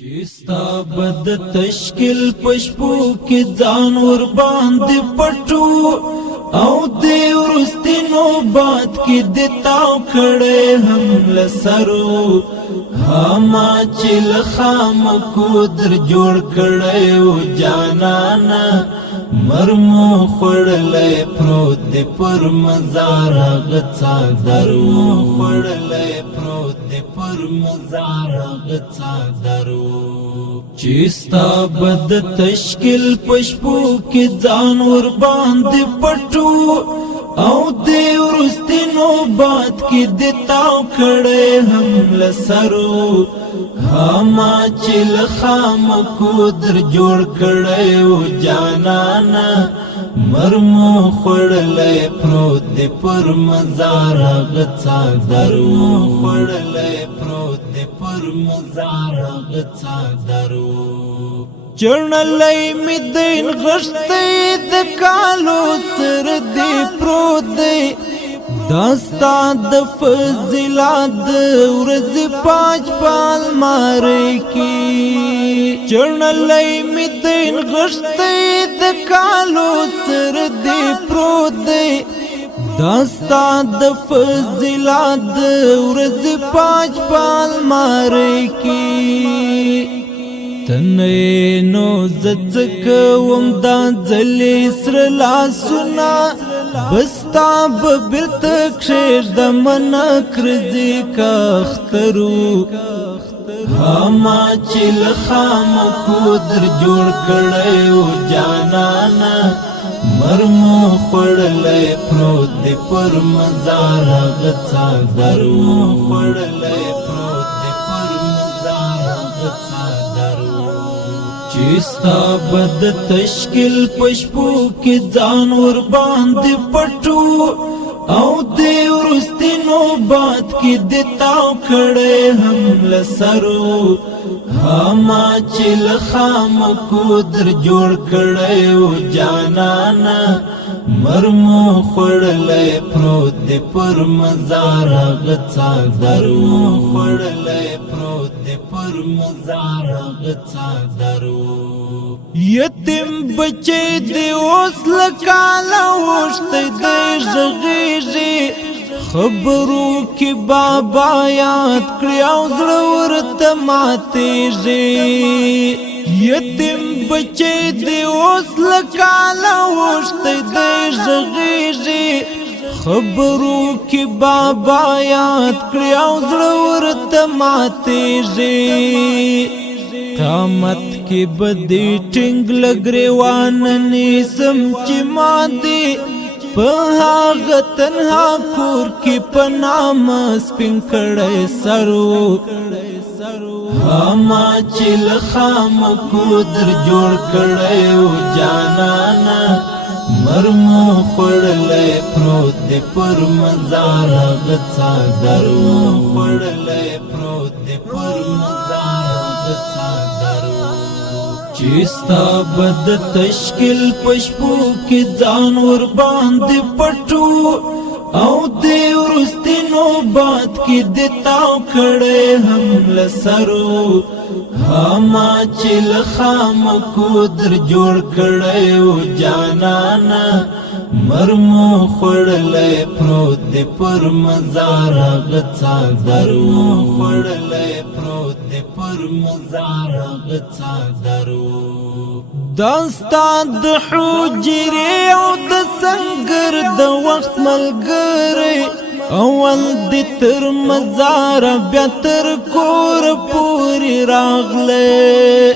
چستا بد تشکیل پشپو کی ځان ور باندې پټو او دې ورستي نوبات کې دتاو کړه هم لسرو هما چل خام کو در جوړ کړه او جانانا مرمو خړلې پروت دې پر مزار غڅا درو خړلې پروت دې پر مزار غڅا درو چستا بد تشکیل پشپو کی ځان ور باندې پټو او دې ورستي نوبات کې دتاو کړه هم لسرو هما چل خام کو در جوړ کړه او جانانا مرمو خړلې پروت دې پر مزار غڅا درو خړلې پروت دې پر مزار غڅا درو چړنلې می دین غشتې د کالو سر دې پروت دې داستا د فضیلت ورځ پاج پال مارې کی چړنلې می دین غشتې د کالو سر دې پروت دې داستا د فضیلت ورځ پاج پال مارې کی تنه نو زڅک وم دا ځلې سر لا سنا بستا ببرت کشیر د من کرزی کا اخترو هما چل خام کو در جوړ کړه او جانانا مرمو خړلې پروت دې پر مزار غڅا درو خړلې پروت دې پر مزار غڅا درو چستا بد تشکیل پشپو کی ځان ور باندې پټو او دې ورستي نوبات کې دتاو کړه هم لسرو هما چل خام کو در جوړ کړه او جانانا مرمو خړلې پروت دې پر مزار غڅا درو خړلې پروت دې پر مزار غڅا درو یتیم بچی دی اوس لکالا وشت دی ژغیږي خبرو کی بابا یاد کړی او زړه ورته ماتېږي یتیم بچی دی اوس لکالا وشت دی ژغیږي خبرو کی بابا یاد کړی او زړه ورته ماتېږي قامت کی بدی ټنګ لګریوان نیسم چې ماندي په هغه تنها کور کې پنام سپین کړه سرو هما چل خام کو در جوړ کړه او جانانا مرمو خړلې پروت دې پر مزار غڅا درو خړلې پروت دې پر مزار غڅا درو چستا بد تشکیل پشپو کی ځان ور باندې پټو او دې ورستي نوبات کې دتاو کړه هم لسرو هما چل خام کو در جوړ کړه او جانانا مرمو خړلې پروت دې پر مزار غڅا درو خړلې پروت دې پر مزار غڅا درو داستا د حجرې او د سنگر د وخت ملګری اول دې تر مزار بیا تر کور پوری راغله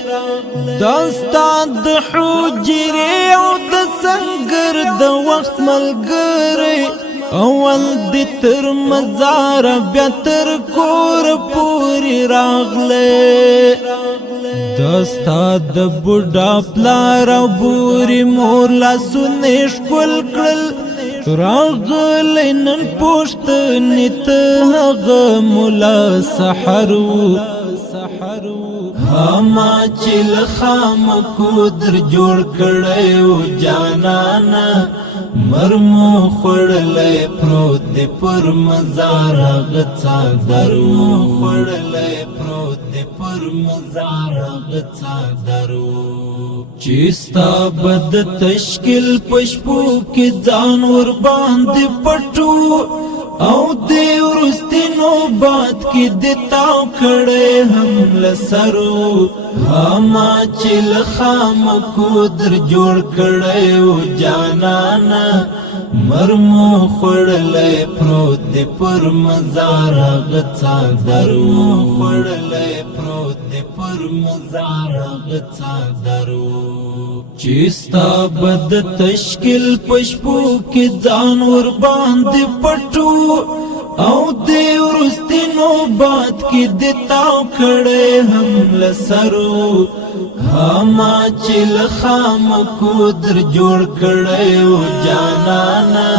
داستا د حجرې او د سنگر د وخت ملګری اول دې تر مزار بیا تر کور پوری راغله داستا د بوډا پلار او بوري مور لاسونه ښکل کړل راغلی نن پوښتنې ته هغه مولا سحرو هما چل خام کو در جوړ کړه او جانانا مرمو خړلې پروت دې پر مزار غڅا درو خړلې پروت دې پر پر مزار غڅا درو چیستا بد تشکل پشپو کی ځان ور باندې پټو او دې ورستینو باد کی دتاو کړه هم لسرو ما چل خام کو در جوړ کړه او جانانا مرمو خړلې پروت دې پر مزار غڅا درو خړلې پروت دې پر مزار غڅا درو چیستا بد تشکل پشپو کی ځان ور باندې پټو او دې ورستینو باد کی دتاو کړه هم لسرو ما چل خام کو در جوړ کړه او جانانا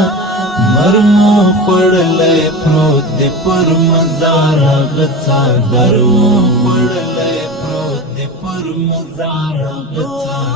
مرمو خړلې پروت دې پر مزار غڅا درو خړلې پروت دې پر مزار غڅا